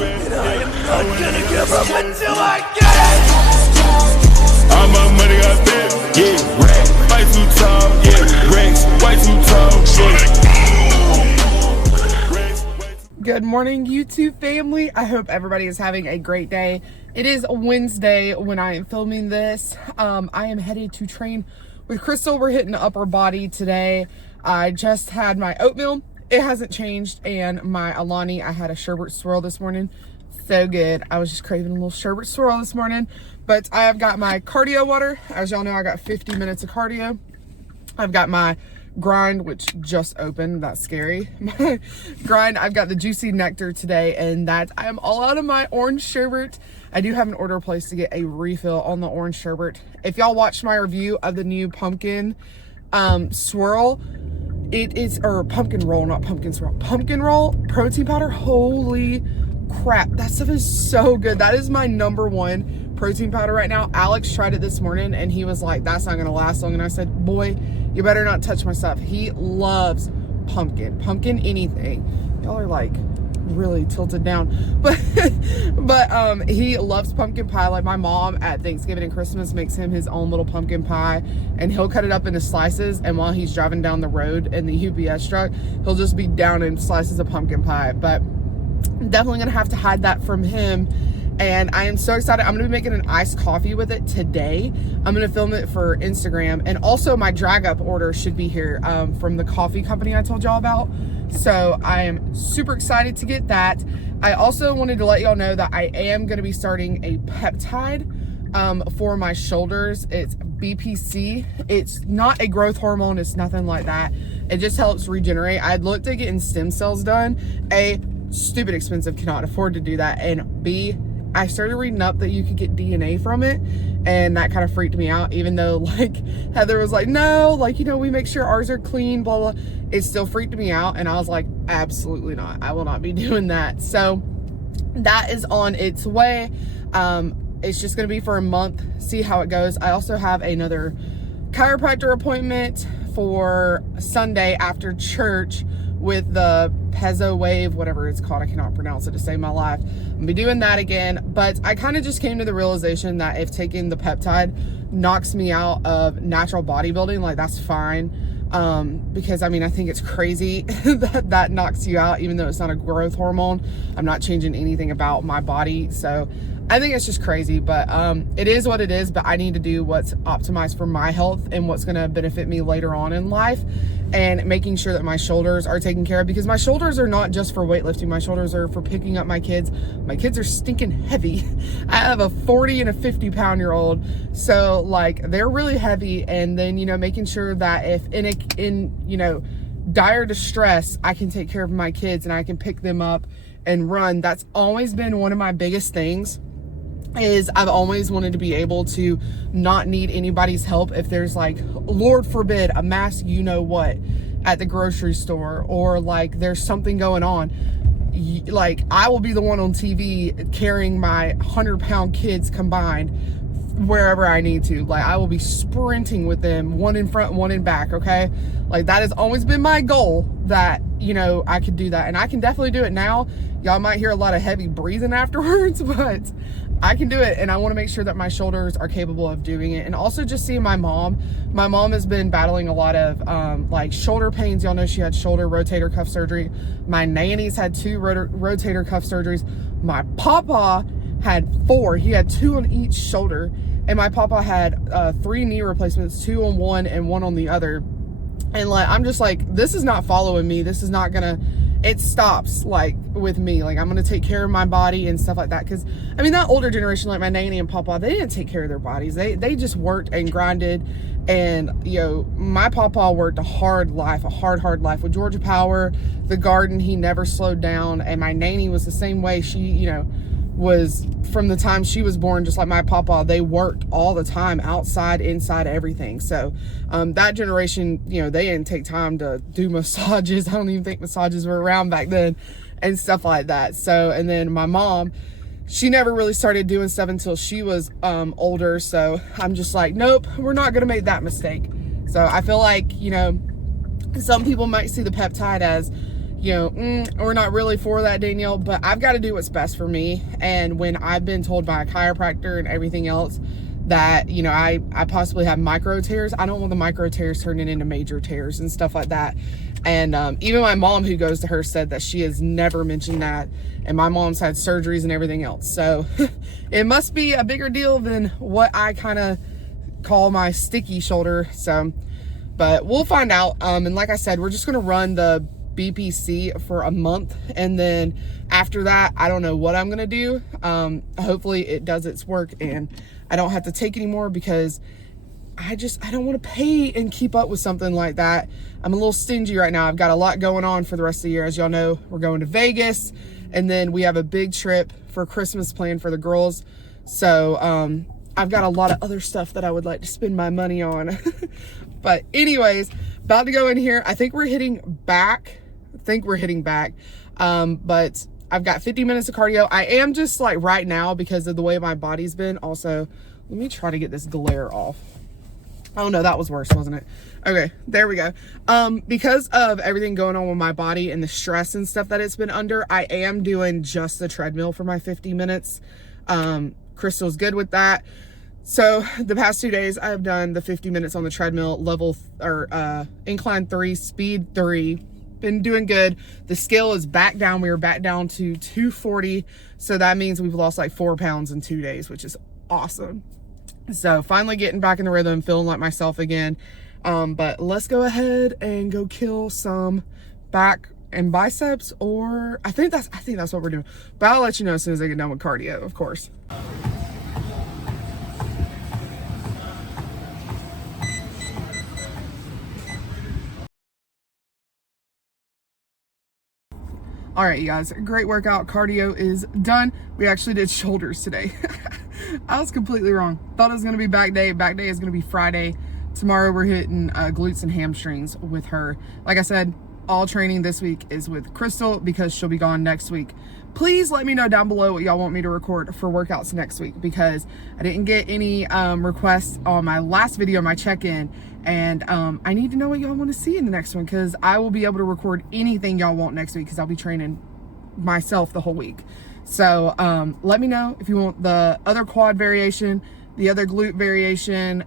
And I am not gonna give up until I get it. All my money got big, yeah, racks, way too tall, yeah, racks, way too tall, yeah. Good morning, YouTube family. I hope everybody is having a great day. It is Wednesday when I am filming this. I am headed to train with Crystal. We're hitting upper body today. I just had my oatmeal. It hasn't changed. And my Alani, I had a sherbet swirl this morning. So good. I was just craving a little sherbet swirl this morning. But I have got my cardio water. As y'all know, I got 50 minutes of cardio. I've got my grind, which just opened. That's scary. My grind. I've got the juicy nectar today, and that I am all out of my orange sherbet. I do have an order placed to get a refill on the orange sherbet. If y'all watched my review of the new pumpkin swirl, it is, or pumpkin roll, not pumpkin swirl, pumpkin roll protein powder. Holy crap, that stuff is so good. That is my '1 protein powder right now. Alex tried it this morning and he was like, that's not gonna last long. And I said, boy, you better not touch my stuff. He loves pumpkin anything. Y'all are like really tilted down, but he loves pumpkin pie. Like my mom at Thanksgiving and Christmas makes him his own little pumpkin pie, and he'll cut it up into slices, and while he's driving down the road in the UPS truck, he'll just be down in slices of pumpkin pie. But I'm definitely gonna have to hide that from him. And I am so excited. I'm gonna be making an iced coffee with it today. I'm gonna film it for Instagram. And also my drag up order should be here from the coffee company I told y'all about. So I am super excited to get that. I also wanted to let y'all know that I am gonna be starting a peptide for my shoulders. It's BPC. It's not a growth hormone. It's nothing like that. It just helps regenerate. I'd looked at getting stem cells done. A, stupid expensive, cannot afford to do that. And B, I started reading up that you could get DNA from it, and that kind of freaked me out, even though like Heather was like, no, like, you know, we make sure ours are clean, blah, blah. It still freaked me out. And I was like, absolutely not. I will not be doing that. So that is on its way. It's just going to be for a month. See how it goes. I also have another chiropractor appointment for Sunday after church with the Pezzo Wave, whatever it's called. I cannot pronounce it to save my life. I'm gonna be doing that again. But I kind of just came to the realization that if taking the peptide knocks me out of natural bodybuilding, like that's fine. Because I mean, I think it's crazy that knocks you out, even though it's not a growth hormone. I'm not changing anything about my body. So I think it's just crazy, but it is what it is. But I need to do what's optimized for my health and what's going to benefit me later on in life, and making sure that my shoulders are taken care of, because my shoulders are not just for weightlifting. My shoulders are for picking up my kids. My kids are stinking heavy. I have a 40 and a 50-pound-year-old, so like they're really heavy. And then, you know, making sure that if in you know, dire distress, I can take care of my kids and I can pick them up and run. That's always been one of my biggest things. Is I've always wanted to be able to not need anybody's help if there's like, Lord forbid, a mass you know what at the grocery store, or like there's something going on. Like I will be the one on TV carrying my 100-pound kids combined wherever I need to. Like I will be sprinting with them, one in front, one in back. Okay, like that has always been my goal, that, you know, I could do that, and I can definitely do it now. Y'all might hear a lot of heavy breathing afterwards, but I can do it. And I want to make sure that my shoulders are capable of doing it. And also just seeing my mom has been battling a lot of like shoulder pains. Y'all know she had shoulder rotator cuff surgery. My nanny's had 2 rotator cuff surgeries. My papa had 4. He had 2 on each shoulder. And my papa had 3 knee replacements, 2 on one and 1 on the other. And like, I'm just like, this is not following me. This is not gonna, it stops like with me. Like I'm gonna take care of my body and stuff like that. Cause I mean, that older generation, like my nanny and papa, they didn't take care of their bodies. They just worked and grinded. And, you know, my papa worked a hard life with Georgia Power, the garden. He never slowed down. And my nanny was the same way. She, you know, was from the time she was born, just like my papa, they worked all the time, outside, inside, everything. So that generation, you know, they didn't take time to do massages. I don't even think massages were around back then and stuff like that. So, and then my mom, she never really started doing stuff until she was older. So I'm just like, nope, we're not gonna make that mistake. So I feel like, you know, some people might see the peptide as, you know, we're not really for that, Danielle, but I've got to do what's best for me. And when I've been told by a chiropractor and everything else that, you know, I possibly have micro tears, I don't want the micro tears turning into major tears and stuff like that. And even my mom, who goes to her, said that she has never mentioned that. And my mom's had surgeries and everything else. So it must be a bigger deal than what I kind of call my sticky shoulder. So, but we'll find out. And like I said, we're just going to run the BPC for a month, and then after that, I don't know what I'm gonna do. Hopefully it does its work and I don't have to take anymore, because I don't want to pay and keep up with something like that. I'm a little stingy right now. I've got a lot going on for the rest of the year. As y'all know, we're going to Vegas, and then we have a big trip for Christmas planned for the girls. So I've got a lot of other stuff that I would like to spend my money on. But anyways, about to go in here. I think we're hitting back. But I've got 50 minutes of cardio. I am just like right now, because of the way my body's been. Also, let me try to get this glare off. Oh no, that was worse, wasn't it? Okay, there we go. Because of everything going on with my body and the stress and stuff that it's been under, I am doing just the treadmill for my 50 minutes. Crystal's good with that. So the past 2 days I've done the 50 minutes on the treadmill, incline 3, speed 3. Been doing good. The scale is back down. We were back down to 240. So that means we've lost like 4 pounds in 2 days, which is awesome. So finally getting back in the rhythm, feeling like myself again. But let's go ahead and go kill some back and biceps, or I think that's what we're doing. But I'll let you know as soon as I get done with cardio, of course. All right, you guys, great workout. Cardio is done. We actually did shoulders today. I was completely wrong. Thought it was gonna be back day. Back day is gonna be Friday. Tomorrow we're hitting glutes and hamstrings with her. Like I said, all training this week is with Crystal, because she'll be gone next week. Please let me know down below what y'all want me to record for workouts next week, because I didn't get any requests on my last video, my check-in. And I need to know what y'all want to see in the next one, because I will be able to record anything y'all want next week, because I'll be training myself the whole week. So let me know if you want the other quad variation, the other glute variation,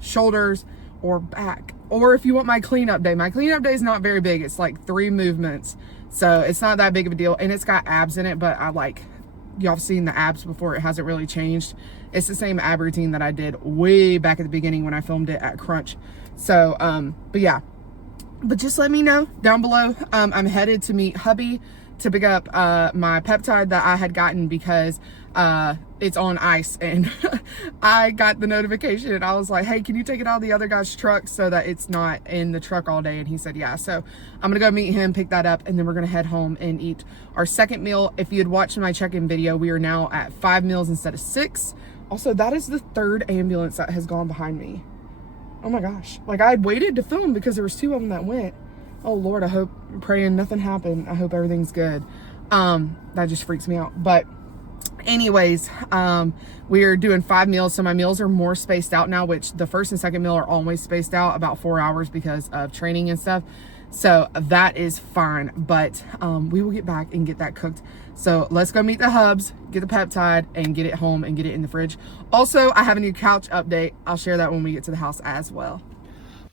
shoulders, or back. Or if you want my cleanup day. My cleanup day is not very big. It's like 3 movements. So it's not that big of a deal. And it's got abs in it, but y'all have seen the abs before. It hasn't really changed. It's the same ab routine that I did way back at the beginning when I filmed it at Crunch. So, but yeah, but just let me know down below. I'm headed to meet hubby to pick up my peptide that I had gotten, because it's on ice, and I got the notification and I was like, hey, can you take it out of the other guy's truck so that it's not in the truck all day? And he said yeah. So I'm gonna go meet him, pick that up, and then we're gonna head home and eat our second meal. If you had watched my check-in video, we are now at 5 meals instead of 6. Also, that is the 3rd ambulance that has gone behind me. Oh my gosh, like I had waited to film because there was 2 of them that went. Oh Lord, I'm praying nothing happened. I hope everything's good. That just freaks me out. But anyways, we are doing 5 meals. So my meals are more spaced out now, which the first and second meal are always spaced out about 4 hours because of training and stuff. So that is fine, but we will get back and get that cooked. So let's go meet the hubs, get the peptide, and get it home and get it in the fridge. Also, I have a new couch update. I'll share that when we get to the house as well.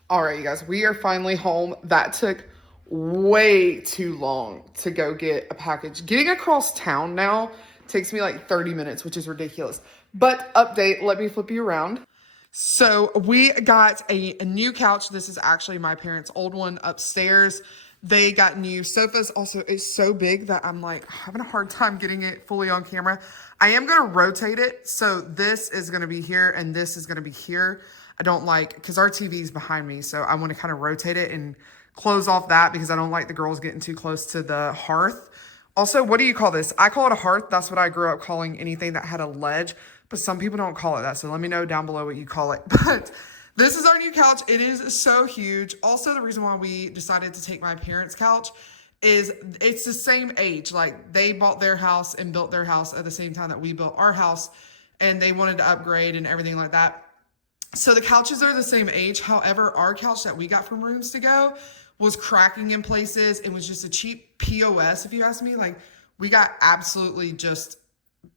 All right, you guys, we are finally home. That took way too long to go get a package. Getting across town now takes me like 30 minutes, which is ridiculous. But update, let me flip you around. So we got a new couch. This is actually my parents' old one upstairs. They got new sofas. Also, it's so big that I'm like having a hard time getting it fully on camera. I am going to rotate it. So this is going to be here and this is going to be here. I don't like, because our TV is behind me. So I want to kind of rotate it and close off that, because I don't like the girls getting too close to the hearth. Also, what do you call this? I call it a hearth. That's what I grew up calling anything that had a ledge. But some people don't call it that. So let me know down below what you call it. But this is our new couch. It is so huge. Also, the reason why we decided to take my parents' couch is it's the same age. Like, they bought their house and built their house at the same time that we built our house. And they wanted to upgrade and everything like that. So the couches are the same age. However, our couch that we got from Rooms to Go was cracking in places. It was just a cheap POS, if you ask me. Like, we got absolutely just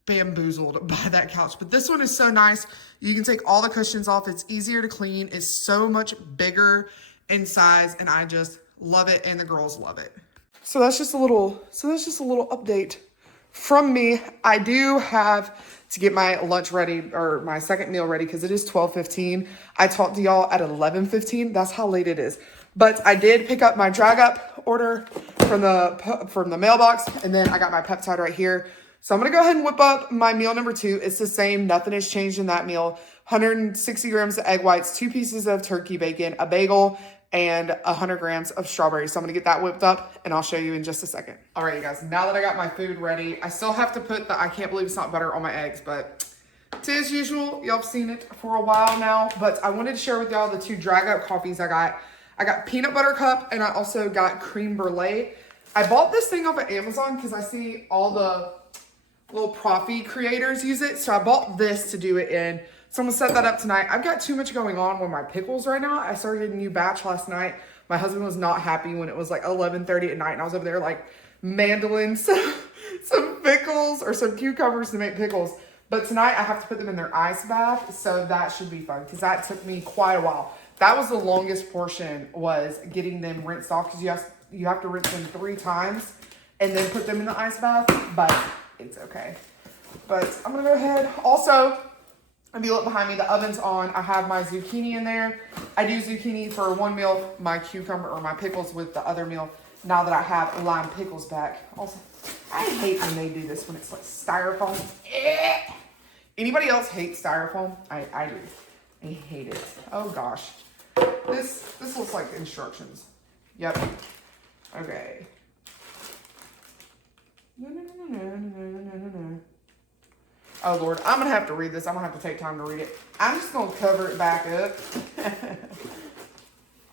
bamboozled by that couch. But this one is so nice. You can take all the cushions off. It's easier to clean. It's so much bigger in size, and I just love it, and the girls love it. So that's just a little update from me. I do have to get my lunch ready, or my second meal ready, because it is 12:15. I talked to y'all at 11:15. That's how late it is. But I did pick up my drag up order from the mailbox, and then I got my peptide right here. So I'm gonna go ahead and whip up my meal number 2. It's the same, nothing has changed in that meal. 160 grams of egg whites, 2 pieces of turkey bacon, a bagel, and 100 grams of strawberries. So I'm gonna get that whipped up, and I'll show you in just a second. All right, you guys, now that I got my food ready, I still have to put the I can't believe it's not butter on my eggs, but as usual, y'all have seen it for a while now, but I wanted to share with y'all the 2 drag up coffees I got. I got peanut butter cup, and I also got cream brulee. I bought this thing off of Amazon because I see all the little profi creators use it. So I bought this to do it in. So I'm gonna set that up tonight. I've got too much going on with my pickles right now. I started a new batch last night. My husband was not happy when it was like 11:30 at night, and I was over there like mandling some pickles or some cucumbers to make pickles. But tonight I have to put them in their ice bath, so that should be fun because that took me quite a while. That was the longest portion, was getting them rinsed off, because you have to rinse them 3 times and then put them in the ice bath, but it's okay. But I'm gonna go ahead. Also, if you look behind me, the oven's on. I have my zucchini in there. I do zucchini for one meal, my cucumber or my pickles with the other meal, now that I have lime pickles back. Also, I hate when they do this, when it's like styrofoam. Anybody else hate styrofoam? I do. I hate it. Oh gosh. This looks like instructions. Yep. Okay. Oh Lord, I'm gonna have to read this. I'm gonna have to take time to read it. I'm just gonna cover it back up.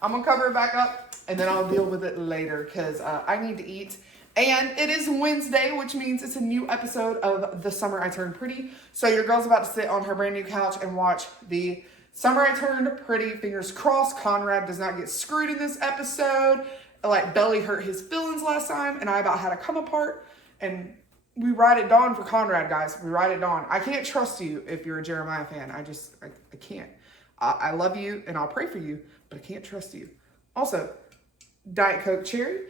I'm gonna cover it back up, and then I'll deal with it later, because I need to eat. And it is Wednesday, which means it's a new episode of The Summer I Turned Pretty. So your girl's about to sit on her brand new couch and watch the Summer I Turned Pretty. Fingers crossed Conrad does not get screwed in this episode. Like, Belly hurt his feelings last time, and I about had a come apart. And we ride it dawn for Conrad, guys. We ride it dawn. I can't trust you if you're a Jeremiah fan. I can't. I love you, and I'll pray for you, but I can't trust you. Also, Diet Coke Cherry.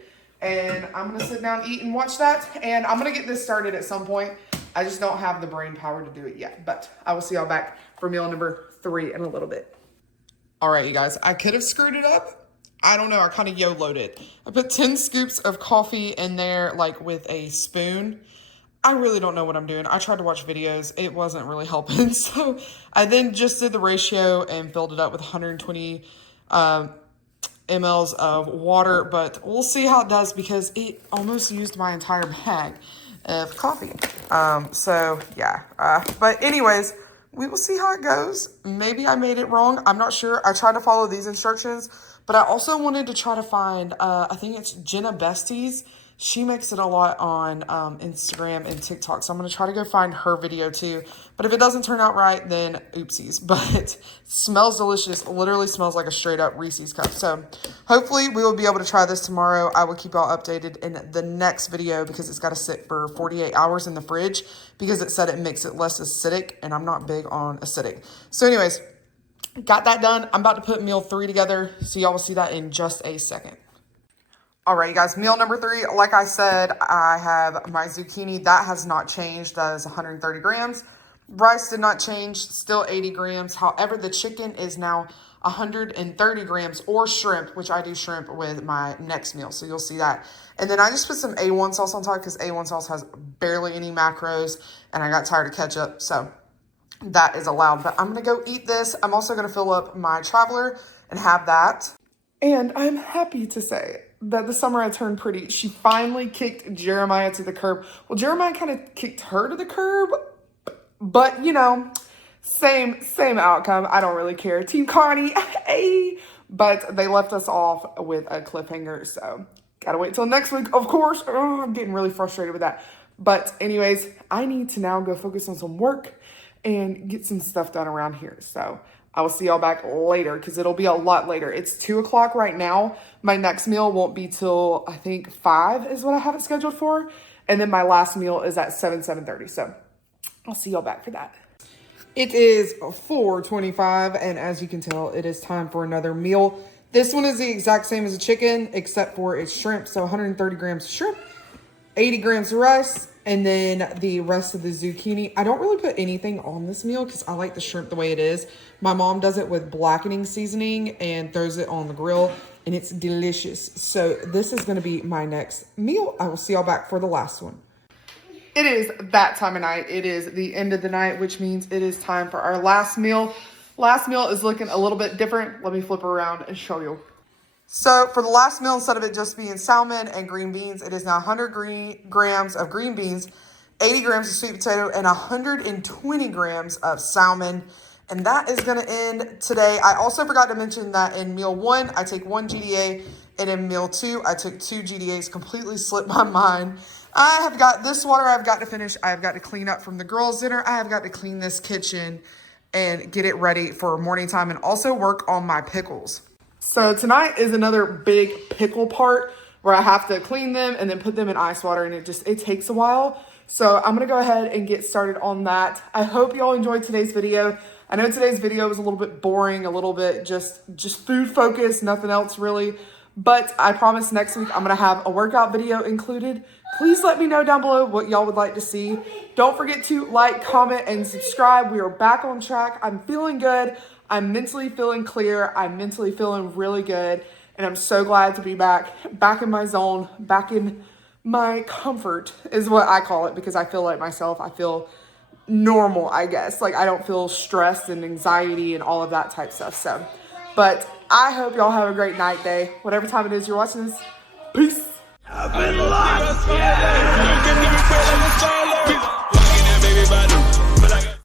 And I'm going to sit down, eat, and watch that. And I'm going to get this started at some point. I just don't have the brain power to do it yet. But I will see y'all back for meal number 3 in a little bit. All right, you guys. I could have screwed it up. I don't know. I kind of YOLO'd it. I put 10 scoops of coffee in there, like with a spoon. I really don't know what I'm doing. I tried to watch videos. It wasn't really helping. So I then just did the ratio and filled it up with 120 mLs of water, but we'll see how it does, because it almost used my entire bag of coffee. So yeah, but anyways, we will see how it goes. Maybe I made it wrong. I'm not sure. I tried to follow these instructions, but I also wanted to try to find, I think it's Jenna Besties. She makes it a lot on Instagram and TikTok, so I'm going to try to go find her video too. But if it doesn't turn out right, then oopsies. But it smells delicious. Literally smells like a straight up Reese's cup. So hopefully we will be able to try this tomorrow. I will keep y'all updated in the next video, because it's got to sit for 48 hours in the fridge, because it said it makes it less acidic, and I'm not big on acidic. So anyways, got that done. I'm about to put meal 3 together, so y'all will see that in just a second. All right, you guys, meal number 3, like I said, I have my zucchini. That has not changed. That is 130 grams. Rice did not change, still 80 grams. However, the chicken is now 130 grams, or shrimp, which I do shrimp with my next meal. So you'll see that. And then I just put some A1 sauce on top, because A1 sauce has barely any macros, and I got tired of ketchup. So that is allowed. But I'm going to go eat this. I'm also going to fill up my traveler and have that. And I'm happy to say that the Summer I Turned Pretty, she finally kicked Jeremiah to the curb. Well, Jeremiah kind of kicked her to the curb, but you know, same outcome. I don't really care. Team Connie, hey, but they left us off with a cliffhanger, so gotta wait till next week, of course. Oh, I'm getting really frustrated with that. But anyways, I need to now go focus on some work and get some stuff done around here. So I will see y'all back later because it'll be a lot later. It's 2 o'clock right now. My next meal won't be till I think 5 is what I have it scheduled for. And then my last meal is at 7:30. So I'll see y'all back for that. It is 4:25, and as you can tell, it is time for another meal. This one is the exact same as a chicken, except for it's shrimp. So 130 grams of shrimp, 80 grams of rice, and then the rest of the zucchini. I don't really put anything on this meal because I like the shrimp the way it is. My mom does it with blackening seasoning and throws it on the grill, and it's delicious. So this is going to be my next meal. I will see y'all back for the last one. It is that time of night. It is the end of the night, which means it is time for our last meal. Last meal is looking a little bit different. Let me flip around and show you. So for the last meal, instead of it just being salmon and green beans, it is now 100 grams of green beans, 80 grams of sweet potato, and 120 grams of salmon. And that is going to end today. I also forgot to mention that in meal 1, I take 1 GDA, and in meal 2, I took 2 GDAs. Completely slipped my mind. I have got this water I've got to finish. I have got to clean up from the girls' dinner. I have got to clean this kitchen and get it ready for morning time and also work on my pickles. So tonight is another big pickle part where I have to clean them and then put them in ice water, and it takes a while. So I'm going to go ahead and get started on that. I hope y'all enjoyed today's video. I know today's video was a little bit boring, a little bit just food focused, nothing else really. But I promise next week I'm going to have a workout video included. Please let me know down below what y'all would like to see. Don't forget to like, comment, and subscribe. We are back on track. I'm feeling good. I'm mentally feeling clear. I'm mentally feeling really good. And I'm so glad to be back in my zone, back in my comfort is what I call it, because I feel like myself. I feel normal, I guess. Like I don't feel stressed and anxiety and all of that type stuff. So, but I hope y'all have a great night, day, whatever time it is you're watching this. Peace. I've been lost, yeah.